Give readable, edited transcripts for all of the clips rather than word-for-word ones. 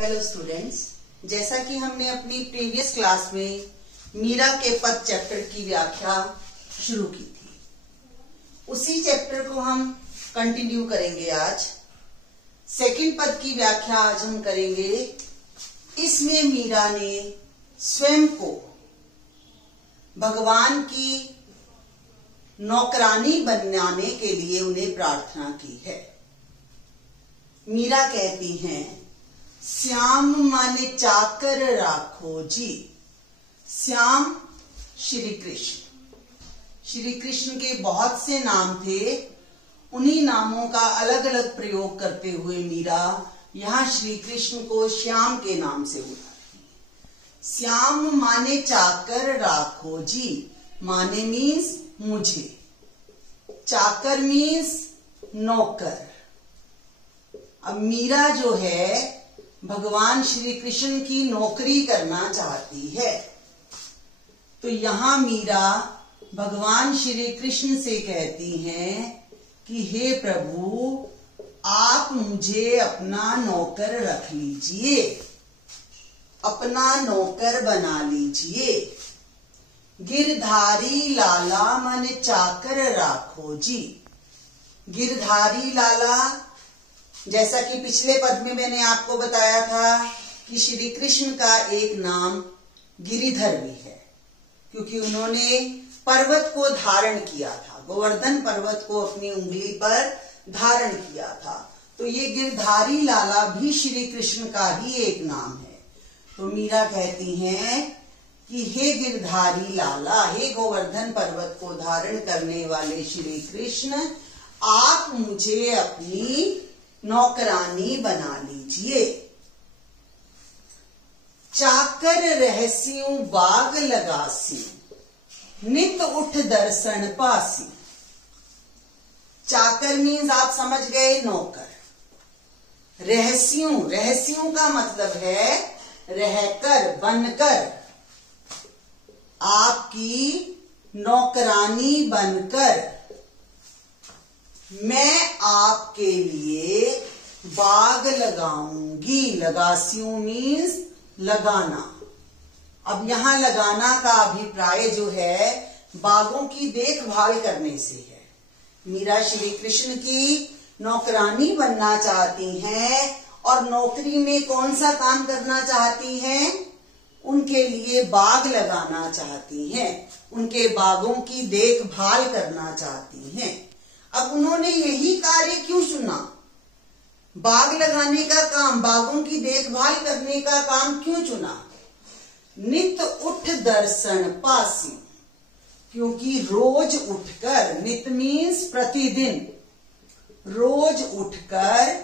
Hello students, जैसा कि हमने अपनी प्रीवियस क्लास में मीरा के पद चैप्टर की व्याख्या शुरू की थी, उसी चैप्टर को हम कंटिन्यू करेंगे आज। सेकंड पद की व्याख्या आज हम करेंगे। इसमें मीरा ने स्वयं को भगवान की नौकरानी बनाने के लिए उन्हें प्रार्थना की है। मीरा कहती हैं, श्याम माने चाकर राखो जी। श्याम श्री कृष्ण। श्री कृष्ण के बहुत से नाम थे, उन्हीं नामों का अलग अलग प्रयोग करते हुए मीरा यहाँ श्री कृष्ण को श्याम के नाम से बुलाती है। श्याम माने चाकर राखो जी, माने मीन्स मुझे, चाकर मीन्स नौकर। अब मीरा जो है भगवान श्री कृष्ण की नौकरी करना चाहती है, तो यहाँ मीरा भगवान श्री कृष्ण से कहती हैं कि हे प्रभु, आप मुझे अपना नौकर रख लीजिए, अपना नौकर बना लीजिए। गिरधारी लाला मन चाकर राखो जी। गिरधारी लाला, जैसा कि पिछले पद में मैंने आपको बताया था कि श्री कृष्ण का एक नाम गिरिधर भी है, क्योंकि उन्होंने पर्वत को धारण किया था, गोवर्धन पर्वत को अपनी उंगली पर धारण किया था। तो ये गिरधारी लाला भी श्री कृष्ण का ही एक नाम है। तो मीरा कहती हैं कि हे गिरधारी लाला, हे गोवर्धन पर्वत को धारण करने वाले श्री कृष्ण, आप मुझे अपनी नौकरानी बना लीजिए। चाकर रहस्यों बाग लगासी, नित उठ दर्शन पासी। चाकर मीन्स आप समझ गए, नौकर। रहस्यों, रहस्यों का मतलब है रहकर, बनकर। आपकी नौकरानी बनकर मैं आपके लिए बाग लगाऊंगी। लगासियों मीन्स लगाना। अब यहाँ लगाना का अभिप्राय जो है बागों की देखभाल करने से है। मीरा श्री कृष्ण की नौकरानी बनना चाहती हैं, और नौकरी में कौन सा काम करना चाहती हैं? उनके लिए बाग लगाना चाहती हैं, उनके बागों की देखभाल करना चाहती हैं। अब उन्होंने यही कार्य क्यों चुना? बाग लगाने का काम, बागों की देखभाल करने का काम क्यों चुना? नित उठ दर्शन पासी, क्योंकि रोज उठकर, नित मीन्स प्रतिदिन, रोज उठकर,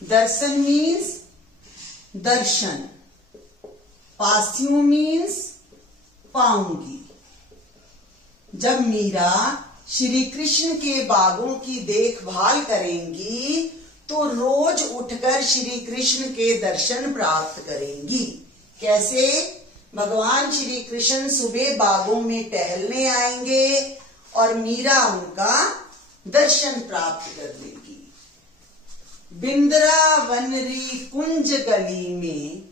दर्शन मीन्स दर्शन, पासियों मीन्स पाऊंगी। जब मीरा श्री कृष्ण के बागों की देखभाल करेंगी तो रोज उठकर श्री कृष्ण के दर्शन प्राप्त करेंगी। कैसे? भगवान श्री कृष्ण सुबह बागों में टहलने आएंगे और मीरा उनका दर्शन प्राप्त कर लेगी। बिंद्रावनरी कुंज गली में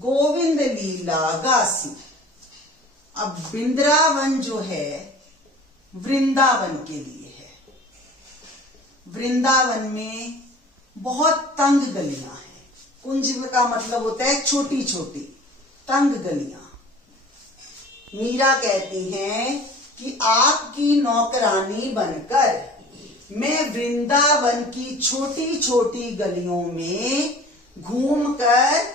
गोविंद लीला गासी। अब बिंद्रावन जो है वृंदावन के लिए है। वृंदावन में बहुत तंग गलियां हैं। कुंज का मतलब होता है छोटी छोटी तंग गलियां। मीरा कहती हैं कि आपकी नौकरानी बनकर मैं वृंदावन की छोटी छोटी गलियों में घूमकर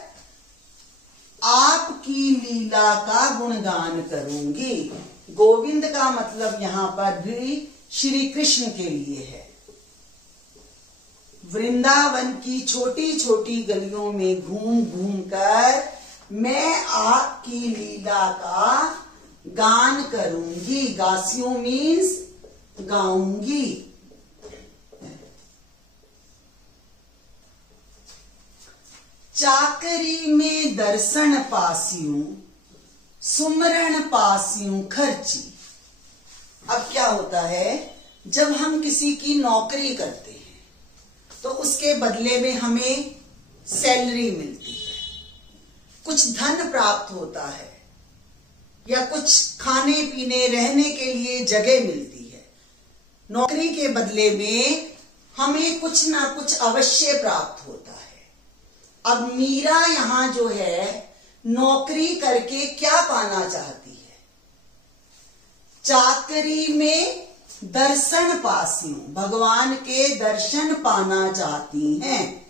आपकी लीला का गुणगान करूंगी। गोविंद का मतलब यहाँ पर भी श्री कृष्ण के लिए है। वृंदावन की छोटी छोटी गलियों में घूम घूम कर मैं आपकी लीला का गान करूंगी। गासियों मीन्स गाऊंगी। चाकरी में दर्शन पासियों, सुमरण पासियों खर्ची। अब क्या होता है, जब हम किसी की नौकरी करते हैं तो उसके बदले में हमें सैलरी मिलती है। कुछ धन प्राप्त होता है या कुछ खाने पीने रहने के लिए जगह मिलती है। नौकरी के बदले में हमें कुछ ना कुछ अवश्य प्राप्त होता है। अब मीरा यहां जो है नौकरी करके क्या पाना चाहती है? चाकरी में दर्शन पासियों, भगवान के दर्शन पाना चाहती हैं।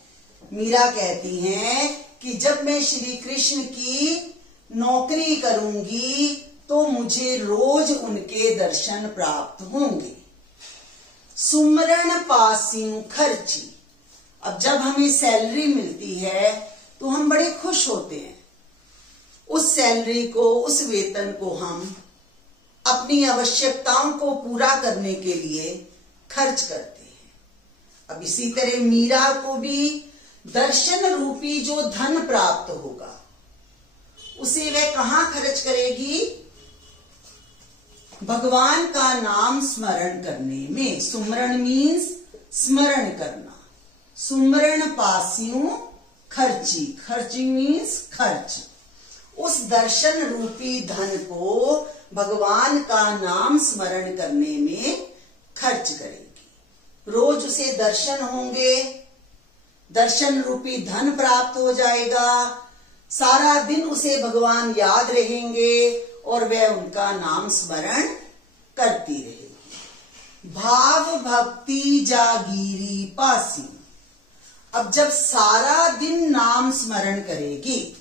मीरा कहती हैं कि जब मैं श्री कृष्ण की नौकरी करूंगी तो मुझे रोज उनके दर्शन प्राप्त होंगे। सुमरण पासियों खर्ची, अब जब हमें सैलरी मिलती है तो हम बड़े खुश होते हैं। उस सैलरी को, उस वेतन को हम अपनी आवश्यकताओं को पूरा करने के लिए खर्च करते हैं। अब इसी तरह मीरा को भी दर्शन रूपी जो धन प्राप्त होगा उसे वह कहां खर्च करेगी? भगवान का नाम स्मरण करने में। सुमरण मीन्स स्मरण करना। सुमरण पासियों खर्ची, खर्ची मीन्स खर्च। उस दर्शन रूपी धन को भगवान का नाम स्मरण करने में खर्च करेगी। रोज उसे दर्शन होंगे, दर्शन रूपी धन प्राप्त हो जाएगा, सारा दिन उसे भगवान याद रहेंगे और वह उनका नाम स्मरण करती रहेगी। भाव भक्ति जागीरी पासी, अब जब सारा दिन नाम स्मरण करेगी,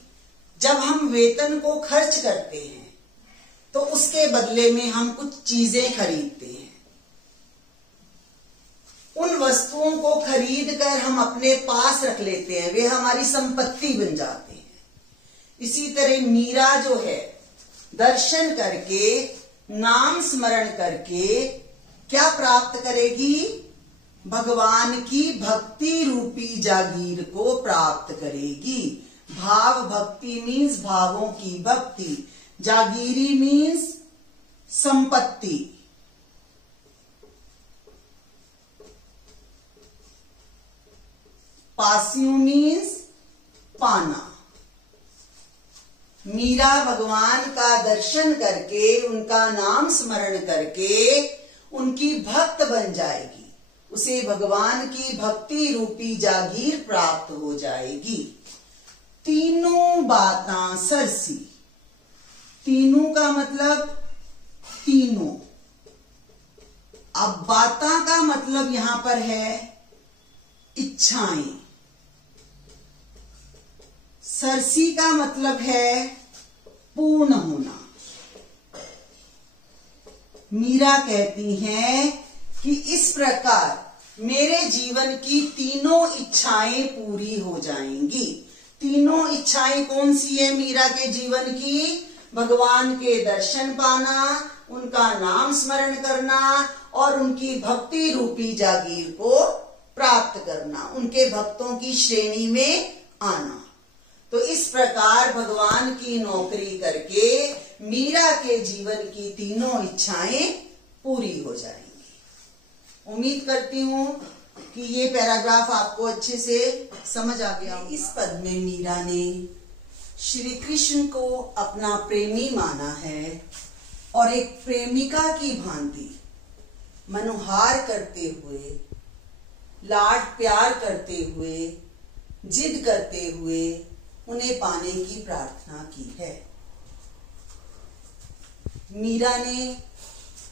जब हम वेतन को खर्च करते हैं तो उसके बदले में हम कुछ चीजें खरीदते हैं। उन वस्तुओं को खरीद कर हम अपने पास रख लेते हैं, वे हमारी संपत्ति बन जाते हैं। इसी तरह मीरा जो है दर्शन करके, नाम स्मरण करके क्या प्राप्त करेगी? भगवान की भक्ति रूपी जागीर को प्राप्त करेगी। भाव भक्ति मीन्स भावों की भक्ति, जागीरी मीन्स संपत्ति। पासियों मीन्स पाना। मीरा भगवान का दर्शन करके, उनका नाम स्मरण करके उनकी भक्त बन जाएगी। उसे भगवान की भक्ति रूपी जागीर प्राप्त हो जाएगी। तीनों बातां सरसी, तीनों का मतलब तीनों। अब बातां का मतलब यहां पर है इच्छाएं। सरसी का मतलब है पूर्ण होना। मीरा कहती हैं कि इस प्रकार मेरे जीवन की तीनों इच्छाएं पूरी हो जाएंगी। तीनों इच्छाएं कौन सी है मीरा के जीवन की? भगवान के दर्शन पाना, उनका नाम स्मरण करना और उनकी भक्ति रूपी जागीर को प्राप्त करना, उनके भक्तों की श्रेणी में आना। तो इस प्रकार भगवान की नौकरी करके मीरा के जीवन की तीनों इच्छाएं पूरी हो जाएंगी। उम्मीद करती हूं कि ये पैराग्राफ आपको अच्छे से समझ आ गया। इस पद में मीरा ने श्री कृष्ण को अपना प्रेमी माना है और एक प्रेमिका की भांति मनुहार करते हुए, लाड प्यार करते हुए, जिद करते हुए उन्हें पाने की प्रार्थना की है। मीरा ने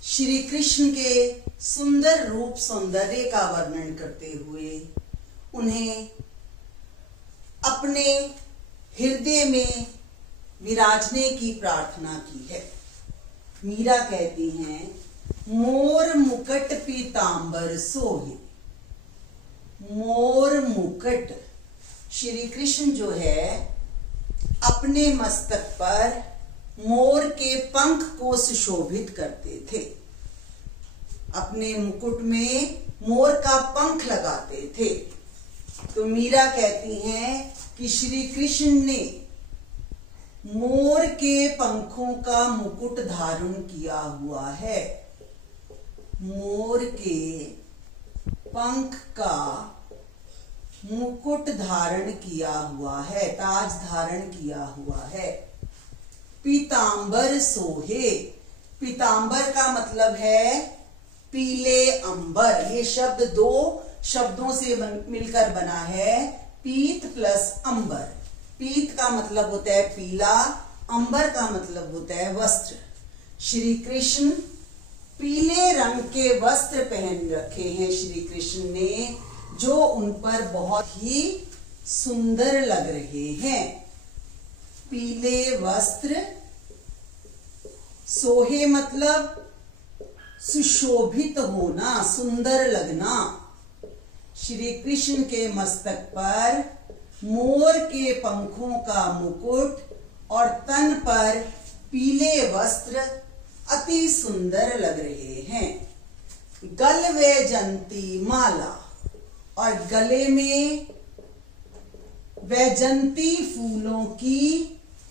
श्री कृष्ण के सुंदर रूप सौंदर्य का वर्णन करते हुए उन्हें अपने हृदय में विराजने की प्रार्थना की है। मीरा कहती हैं, मोर मुकुट पीतांबर सोहे। मोर मुकुट, श्री कृष्ण जो है अपने मस्तक पर मोर के पंख को सुशोभित करते थे। अपने मुकुट में मोर का पंख लगाते थे। तो मीरा कहती हैं कि श्री कृष्ण ने मोर के पंखों का मुकुट धारण किया हुआ है। मोर के पंख का मुकुट धारण किया हुआ है, ताज धारण किया हुआ है। पीतांबर सोहे, पीतांबर का मतलब है पीले अंबर। ये शब्द दो शब्दों से मिलकर बना है, पीत प्लस अंबर। पीत का मतलब होता है पीला, अंबर का मतलब होता है वस्त्र। श्री कृष्ण पीले रंग के वस्त्र पहन रखे हैं श्री कृष्ण ने, जो उन पर बहुत ही सुंदर लग रहे हैं। पीले वस्त्र, सोहे मतलब सुशोभित होना, सुंदर लगना। श्री कृष्ण के मस्तक पर मोर के पंखों का मुकुट और तन पर पीले वस्त्र अति सुंदर लग रहे हैं। गल वैजंती माला, और गले में वैजंती फूलों की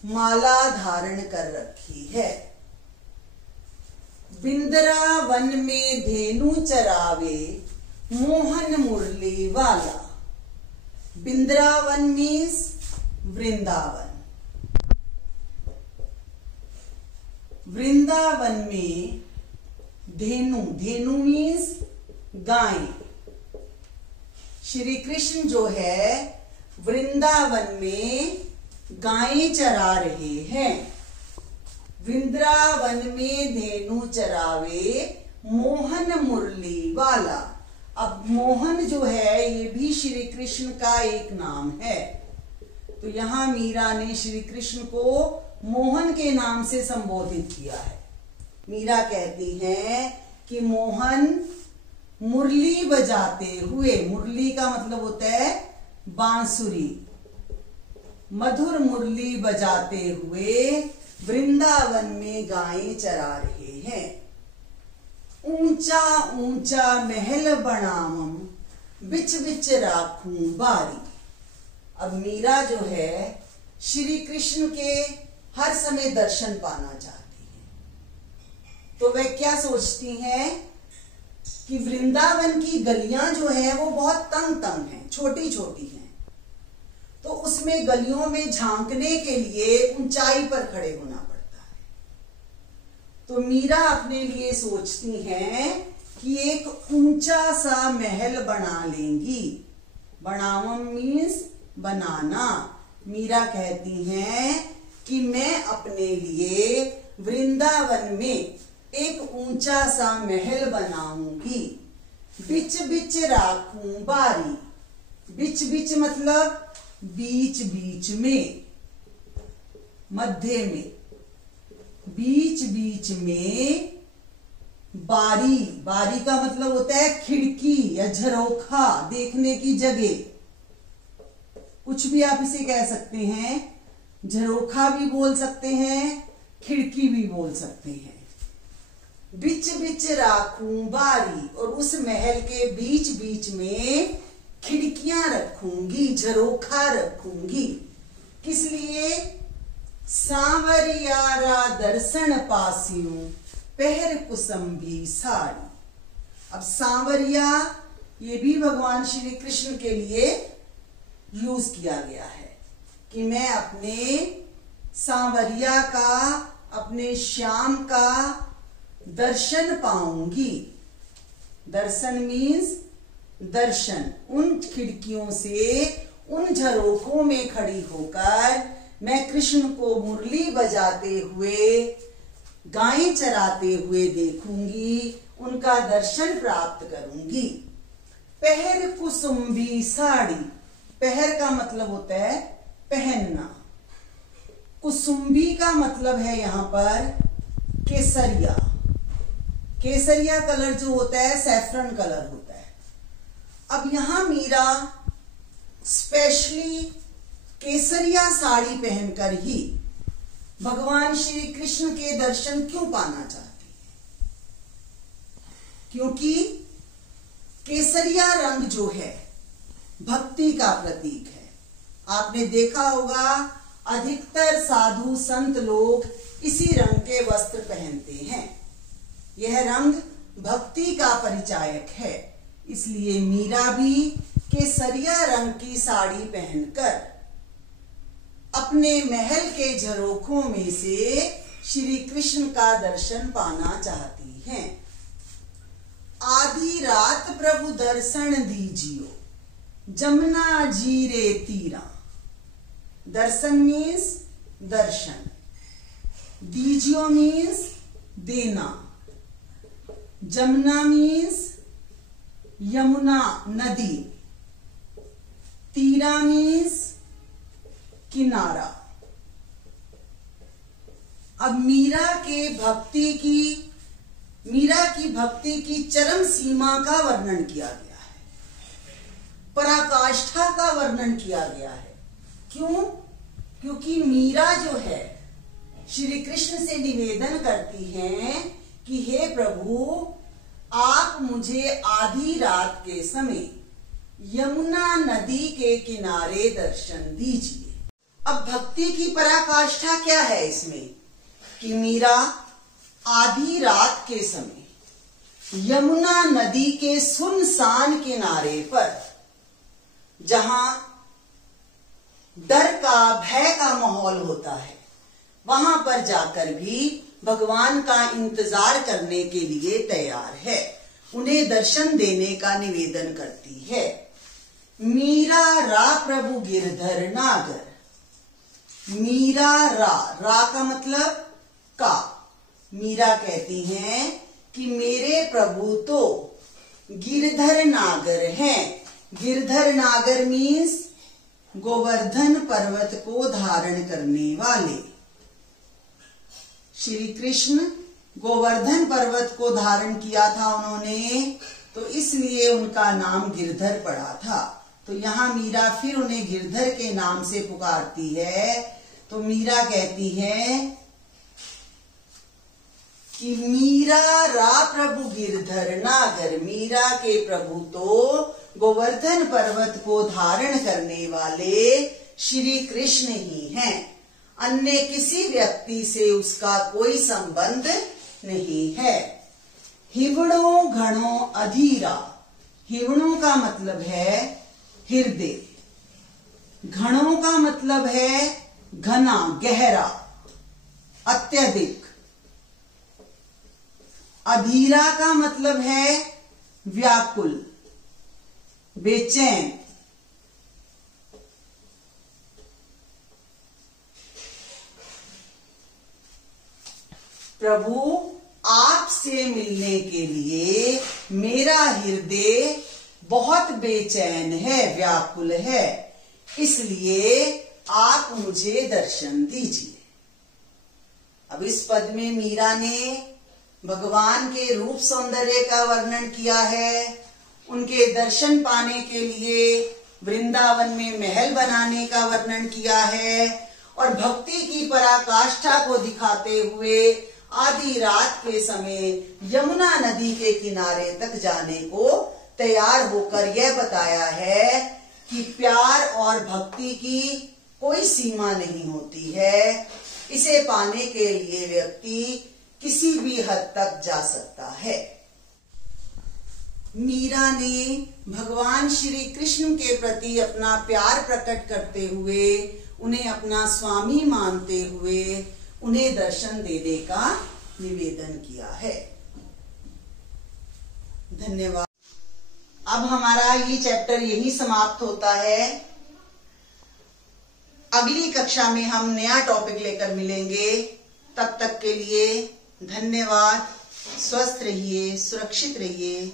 माला धारण कर रखी है। बिंद्रावन में धेनु चरावे मोहन मुरली वाला। बिंद्रावन मीन्स वृंदावन। वृंदावन में धेनु, धेनु मीन्स गाय। श्री कृष्ण जो है वृंदावन में गायें चरा रहे हैं। वृंदावन में धेनु चरावे मोहन मुरली वाला। अब मोहन जो है ये भी श्री कृष्ण का एक नाम है, तो यहां मीरा ने श्री कृष्ण को मोहन के नाम से संबोधित किया है। मीरा कहती है कि मोहन मुरली बजाते हुए, मुरली का मतलब होता है बांसुरी, मधुर मुरली बजाते हुए वृंदावन में गायें चरा रहे हैं। ऊंचा ऊंचा महल बनावम बिच बिच राखूं बारी। अब मीरा जो है श्री कृष्ण के हर समय दर्शन पाना चाहती है, तो वह क्या सोचती हैं कि वृंदावन की गलियां जो है वो बहुत तंग तंग हैं, छोटी छोटी हैं, तो उसमें गलियों में झांकने के लिए ऊंचाई पर खड़े होना पड़ता है। तो मीरा अपने लिए सोचती हैं कि एक ऊंचा सा महल बना लेंगी। बनावम मीन्स बनाना। मीरा कहती हैं कि मैं अपने लिए वृंदावन में एक ऊंचा सा महल बनाऊंगी। बिच बिच राखूं बारी। बिच बिच मतलब बीच बीच में, मध्य में, बीच बीच में बारी। बारी का मतलब होता है खिड़की या झरोखा, देखने की जगह, कुछ भी आप इसे कह सकते हैं। झरोखा भी बोल सकते हैं, खिड़की भी बोल सकते हैं। बिच बिच राखूं बारी, और उस महल के बीच बीच में खिड़कियां रखूंगी, झरोखा रखूंगी। किस लिए? सांवरियारा दर्शन पासियों पहर कुसुम्भी साड़ी। अब सांवरिया ये भी भगवान श्री कृष्ण के लिए यूज किया गया है कि मैं अपने सांवरिया का, अपने श्याम का दर्शन पाऊंगी। दर्शन मीन्स दर्शन। उन खिड़कियों से, उन झरोखों में खड़ी होकर मैं कृष्ण को मुरली बजाते हुए, गायें चराते हुए देखूंगी, उनका दर्शन प्राप्त करूंगी। पहर कुसुम्भी साड़ी। पहर का मतलब होता है पहनना। कुसुम्भी का मतलब है यहां पर केसरिया। केसरिया कलर जो होता है सैफरन कलर होता है। अब यहां मीरा स्पेशली केसरिया साड़ी पहनकर ही भगवान श्री कृष्ण के दर्शन क्यों पाना चाहती है? क्योंकि केसरिया रंग जो है भक्ति का प्रतीक है। आपने देखा होगा अधिकतर साधु संत लोग इसी रंग के वस्त्र पहनते हैं। यह रंग भक्ति का परिचायक है, इसलिए मीरा भी केसरिया रंग की साड़ी पहनकर अपने महल के झरोखों में से श्री कृष्ण का दर्शन पाना चाहती हैं। आधी रात प्रभु दर्शन दीजियो, जमुना जीरे तीरा। दर्शन मीन्स दर्शन, दीजियो मीन्स देना, जमुना मीन्स यमुना नदी, तीरा मीन्स किनारा। अब मीरा की भक्ति की चरम सीमा का वर्णन किया गया है, पराकाष्ठा का वर्णन किया गया है। क्यों? क्योंकि मीरा जो है श्री कृष्ण से निवेदन करती हैं कि हे प्रभु, आप मुझे आधी रात के समय यमुना नदी के किनारे दर्शन दीजिए। अब भक्ति की पराकाष्ठा क्या है इसमें कि मीरा आधी रात के समय यमुना नदी के सुनसान किनारे पर, जहां डर का, भय का माहौल होता है, वहां पर जाकर भी भगवान का इंतजार करने के लिए तैयार है, उन्हें दर्शन देने का निवेदन करती है। मीरा रा प्रभु गिरधर नागर। मीरा रा का मतलब का। मीरा कहती हैं कि मेरे प्रभु तो गिरधर नागर हैं। गिरधर नागर मीन्स गोवर्धन पर्वत को धारण करने वाले। श्री कृष्ण गोवर्धन पर्वत को धारण किया था उन्होंने, तो इसलिए उनका नाम गिरधर पड़ा था। तो यहाँ मीरा फिर उन्हें गिरधर के नाम से पुकारती है। तो मीरा कहती है कि मीरा रा प्रभु गिरधर नागर। मीरा के प्रभु तो गोवर्धन पर्वत को धारण करने वाले श्री कृष्ण ही हैं, अन्य किसी व्यक्ति से उसका कोई संबंध नहीं है। हिवड़ो घणो अधीरा। हिवड़ों का मतलब है हृदय, घणों का मतलब है घना, गहरा, अत्यधिक। अधीरा का मतलब है व्याकुल, बेचैन। प्रभु, आपसे मिलने के लिए मेरा हृदय बहुत बेचैन है, व्याकुल है, इसलिए आप मुझे दर्शन दीजिए। अब इस पद में मीरा ने भगवान के रूप सौंदर्य का वर्णन किया है, उनके दर्शन पाने के लिए वृंदावन में महल बनाने का वर्णन किया है, और भक्ति की पराकाष्ठा को दिखाते हुए आधी रात के समय यमुना नदी के किनारे तक जाने को तैयार होकर यह बताया है कि प्यार और भक्ति की कोई सीमा नहीं होती है। इसे पाने के लिए व्यक्ति किसी भी हद तक जा सकता है। मीरा ने भगवान श्री कृष्ण के प्रति अपना प्यार प्रकट करते हुए, उन्हें अपना स्वामी मानते हुए, उन्हें दर्शन देने का निवेदन किया है। धन्यवाद। अब हमारा ये चैप्टर यही समाप्त होता है। अगली कक्षा में हम नया टॉपिक लेकर मिलेंगे। तब तक के लिए धन्यवाद। स्वस्थ रहिए, सुरक्षित रहिए।